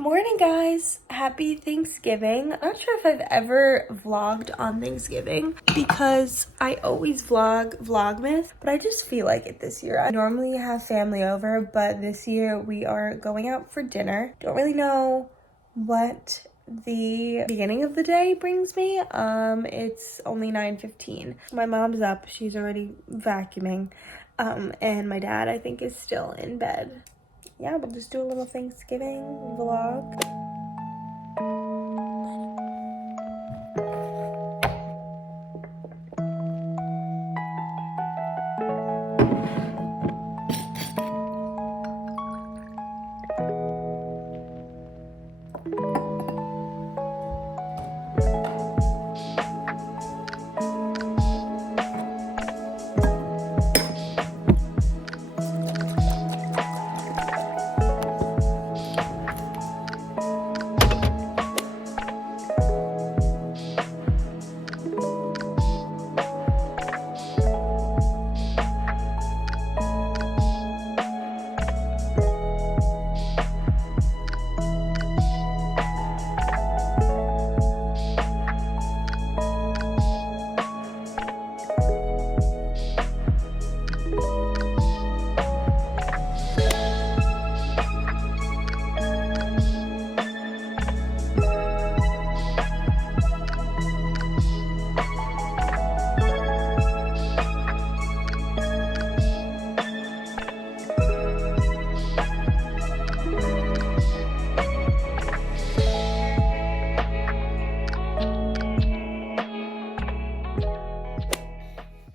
Morning guys, happy Thanksgiving. I'm not sure if I've ever vlogged on Thanksgiving because I always vlog Vlogmas, but I just feel like it this year. I normally have family over, but this year we are going out for dinner. Don't really know what the beginning of the day brings me. It's only 9:15. My mom's up, she's already vacuuming, and my dad I think is still in bed. Yeah, we'll just do a little Thanksgiving vlog.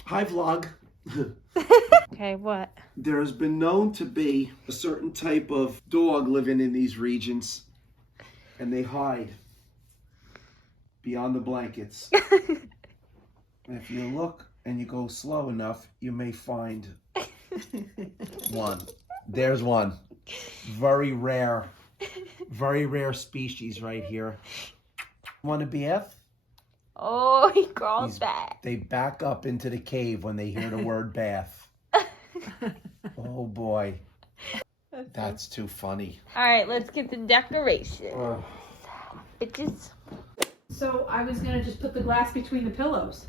Hi vlog. Okay, what? There has been known to be a certain type of dog living in these regions, and they hide beyond the blankets. And if you look and you go slow enough, you may find one. There's one. Very rare species right here. Want a bath? Oh, he crawls back. They back up into the cave when they hear the word bath. Oh boy. That's too funny. Alright, let's get the decorations. Bitches. So I was gonna just put the glass between the pillows.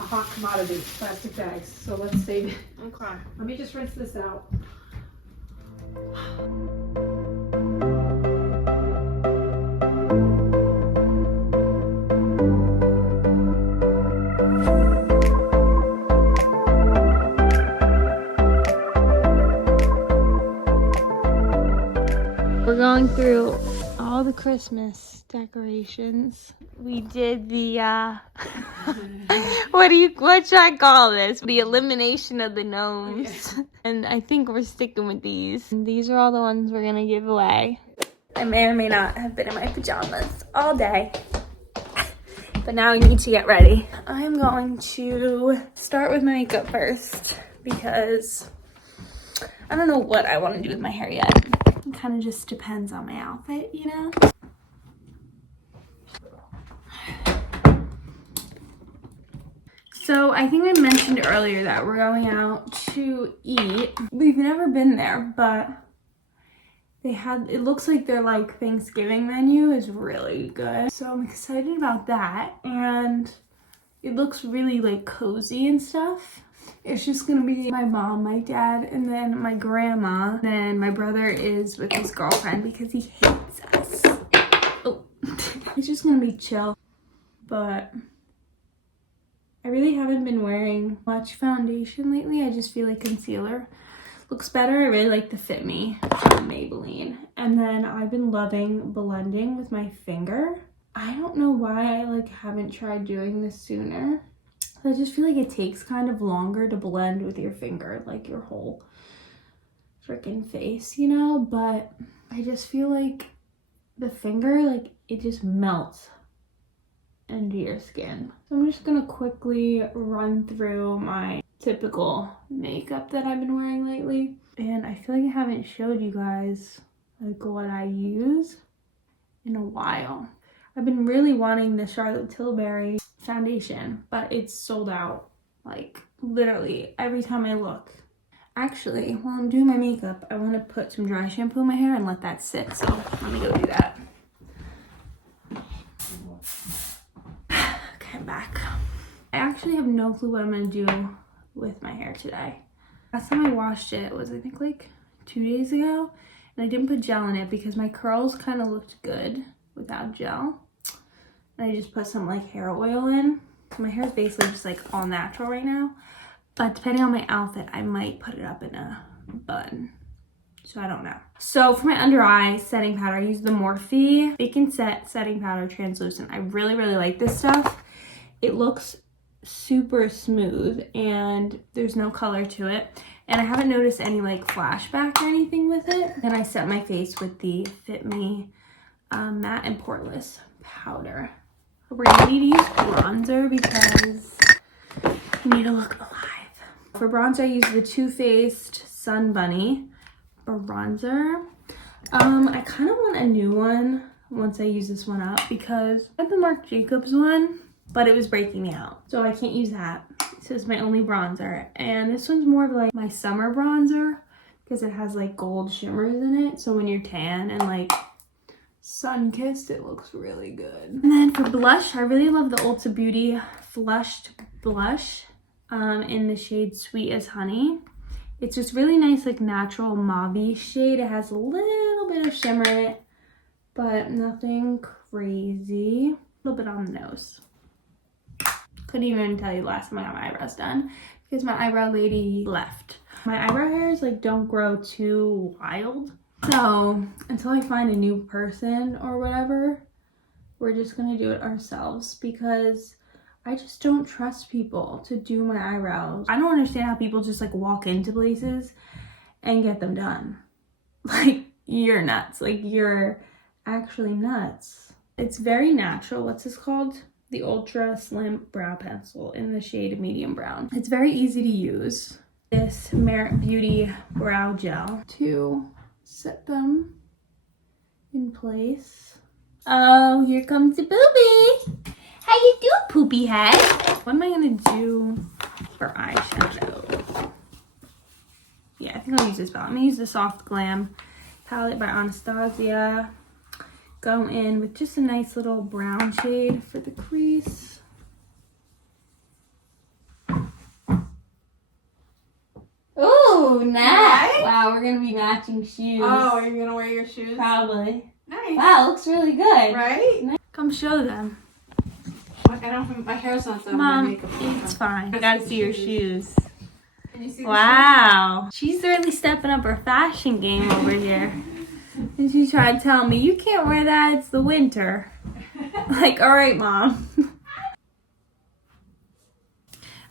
A hot commodity, plastic bags. So let's save it. Okay. Let me just rinse this out. We're going through all the Christmas decorations. We did the what should I call this? The elimination of the gnomes. And I think we're sticking with these. And these are all the ones we're gonna give away. I may or may not have been in my pajamas all day, but now I need to get ready. I'm going to start with my makeup first because I don't know what I want to do with my hair yet. It kind of just depends on my outfit, you know? So I think I mentioned earlier that we're going out to eat. We've never been there, but it looks like their like Thanksgiving menu is really good. So I'm excited about that. And it looks really like cozy and stuff. It's just gonna be my mom, my dad, and then my grandma. Then my brother is with his girlfriend because he hates us. Oh, it's just gonna be chill. But I really haven't been wearing much foundation lately. I just feel like concealer looks better. I really like the Fit Me from Maybelline. And then I've been loving blending with my finger. I don't know why I haven't tried doing this sooner. I just feel like it takes kind of longer to blend with your finger, like your whole freaking face, you know? But I just feel like the finger, it just melts into your skin. So I'm just gonna quickly run through my typical makeup that I've been wearing lately. And I feel like I haven't showed you guys what I use in a while. I've been really wanting the Charlotte Tilbury foundation, but it's sold out literally every time I look. Actually, while I'm doing my makeup, I want to put some dry shampoo in my hair and let that sit. So let me go do that. Okay, I'm back. I actually have no clue what I'm going to do with my hair today. Last time I washed it was, I think, like 2 days ago. And I didn't put gel in it because my curls kind of looked good without gel. And I just put some like hair oil in. My hair is basically just like all natural right now. But depending on my outfit, I might put it up in a bun. So I don't know. So for my under eye setting powder, I use the Morphe Bake Set Setting Powder Translucent. I really, really like this stuff. It looks super smooth and there's no color to it. And I haven't noticed any like flashback or anything with it. And I set my face with the Fit Me Matte and Poreless powder. We're gonna need to use bronzer because you need to look alive. For bronzer, I use the Too Faced Sun Bunny bronzer. I kind of want a new one once I use this one up because I have the Marc Jacobs one, but it was breaking me out. So I can't use that. So it's my only bronzer. And this one's more of like my summer bronzer because it has like gold shimmers in it. So when you're tan and like sun-kissed, it looks really good. And then for blush, I really love the Ulta Beauty Flushed Blush in the shade Sweet as Honey. It's just really nice, like natural mauve shade. It has a little bit of shimmer in it, but nothing crazy. A little bit on the nose. Couldn't even tell you the last time I got my eyebrows done because my eyebrow lady left. My eyebrow hairs like don't grow too wild. So until I find a new person or whatever, we're just gonna do it ourselves because I just don't trust people to do my eyebrows. I don't understand how people just like walk into places and get them done. Like, you're nuts. Like, you're actually nuts. It's very natural. What's this called? The Ultra Slim Brow Pencil in the shade medium brown. It's very easy to use. This Merit Beauty Brow Gel to set them in place. Oh, here comes the booby. How you doing, poopy head? What am I gonna do for eyeshadow? Yeah, I think I'll use this palette. I'm gonna use the Soft Glam palette by Anastasia. Go in with just a nice little brown shade for the crease. Ooh, nice. Right? Wow, we're gonna be matching shoes. Oh, are you gonna wear your shoes? Probably. Nice. Wow, looks really good. Right? Nice. Come show them. I don't. My hair's not done. Mom, My makeup. it's fine. I gotta see your shoes. Can you see the Wow. She's really stepping up her fashion game over here. And she's trying to tell me, you can't wear that, it's the winter. Like, all right, Mom.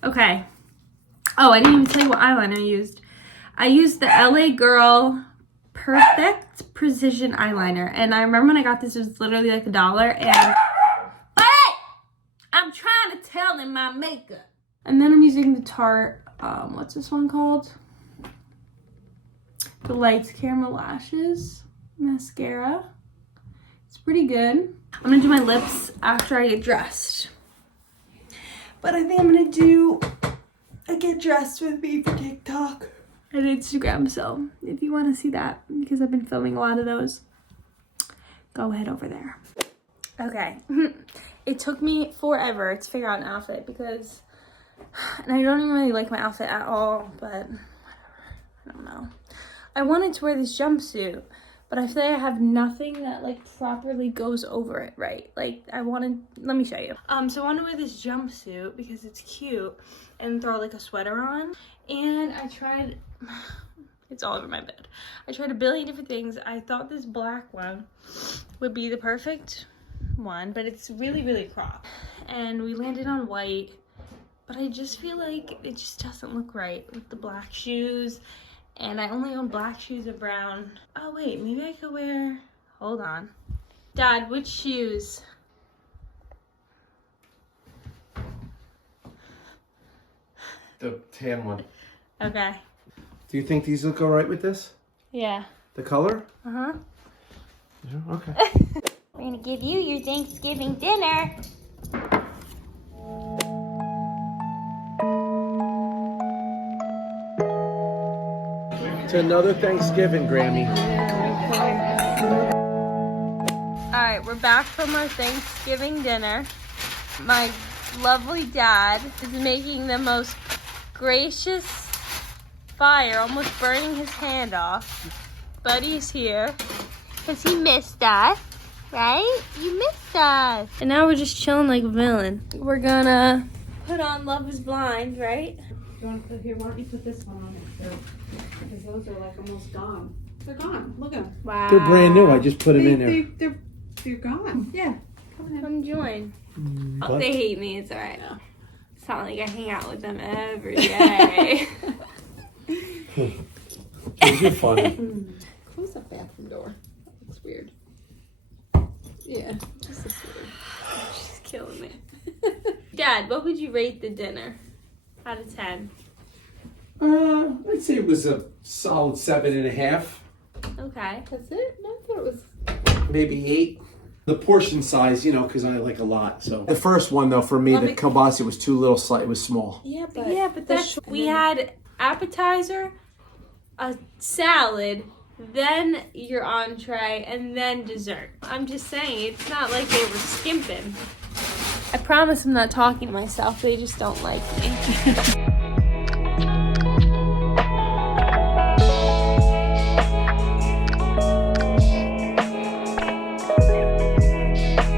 Okay. Oh, I didn't even tell you what eyeliner I used. I used the LA Girl Perfect Precision Eyeliner. And I remember when I got this, it was literally like $1. And I'm trying to tell them my makeup. And then I'm using the Tarte, what's this one called? The Lights Camera Lashes mascara. It's pretty good. I'm gonna do my lips after I get dressed. But I think I'm gonna do a get dressed with me for TikTok and Instagram. So if you wanna see that, because I've been filming a lot of those, go head over there. Okay. It took me forever to figure out an outfit because, and I don't even really like my outfit at all, but whatever, I don't know. I wanted to wear this jumpsuit, but I feel like I have nothing that like properly goes over it right. Like let me show you. So I want to wear this jumpsuit because it's cute and throw like a sweater on. And I tried, it's all over my bed. I tried a billion different things. I thought this black one would be the perfect one, but it's really, really cropped. And we landed on white, but I just feel like it just doesn't look right with the black shoes. And I only own black shoes and brown. Oh wait, maybe I could wear, hold on. Dad, which shoes? The tan one. Okay. Do you think these look all right with this? Yeah. The color? Uh-huh. Yeah, okay. We're gonna give you your Thanksgiving dinner. To another Thanksgiving, Grammy. Alright, we're back from our Thanksgiving dinner. My lovely dad is making the most gracious fire, almost burning his hand off. Buddy's here because he missed us, right? You missed us. And now we're just chilling like a villain. We're gonna put on Love is Blind, right? You want to put here? Why don't you put this one on it too? Because those are like almost gone. They're gone. Look at them. Wow. They're brand new. I just put them in there. They're gone. Yeah. Come join. Oh, they hate me. It's alright. Yeah. It's not like I hang out with them every day. You're funny. Close that bathroom door. That looks weird. Yeah, this is weird. She's killing me. Dad, what would you rate the dinner out of 10? I'd say it was a solid 7.5, Okay. That's it? No, I thought it was. maybe 8. The portion size, you know, because I like a lot. So The first one, though, for me, Let the me- kielbasa was too little. It was small. Yeah, But that's we had appetizer, a salad, then your entree, and then dessert. I'm just saying, it's not like they were skimping. I promise I'm not talking to myself. They just don't like me.